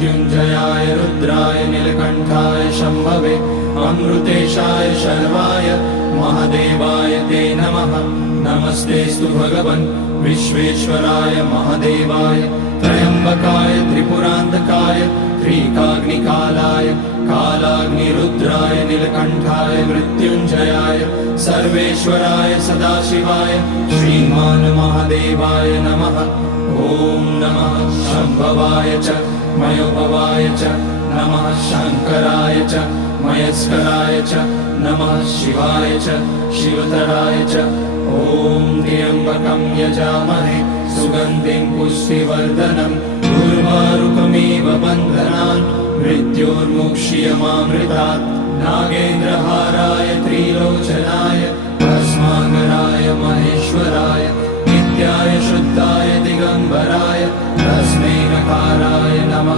मृत्युञ्जयाय रुद्राय नीलकण्ठाय शम्भवे अमृतेशाय शर्वाय महादेवाय ते नमः। नमस्तेऽस्तु भगवन् विश्वेश्वराय महादेवाय त्र्यम्बकाय त्रिपुरान्तकाय त्रिकाग्निकालाय कालाग्निरुद्राय नीलकण्ठाय मृत्युञ्जयाय सर्वेश्वराय सदाशिवाय श्रीमान् महादेवाय नमः। ॐ नमः शम्भवाय च मयोभवाय च नमः शङ्कराय च मयस्कराय च नमः शिवाय च शिवतराय च। ॐ त्र्यम्बकं यजामहे सुगन्धिं पुष्टिवर्धनम् उर्वारुकमिव बन्धनान् मृत्योर्मुक्ष्यमामृतात्। नागेन्द्रहाराय त्रिलोचनाय भस्माकराय महेश्वराय नित्याय शुद्धाय दिगम्बराय तस्मै नकाराय नमः।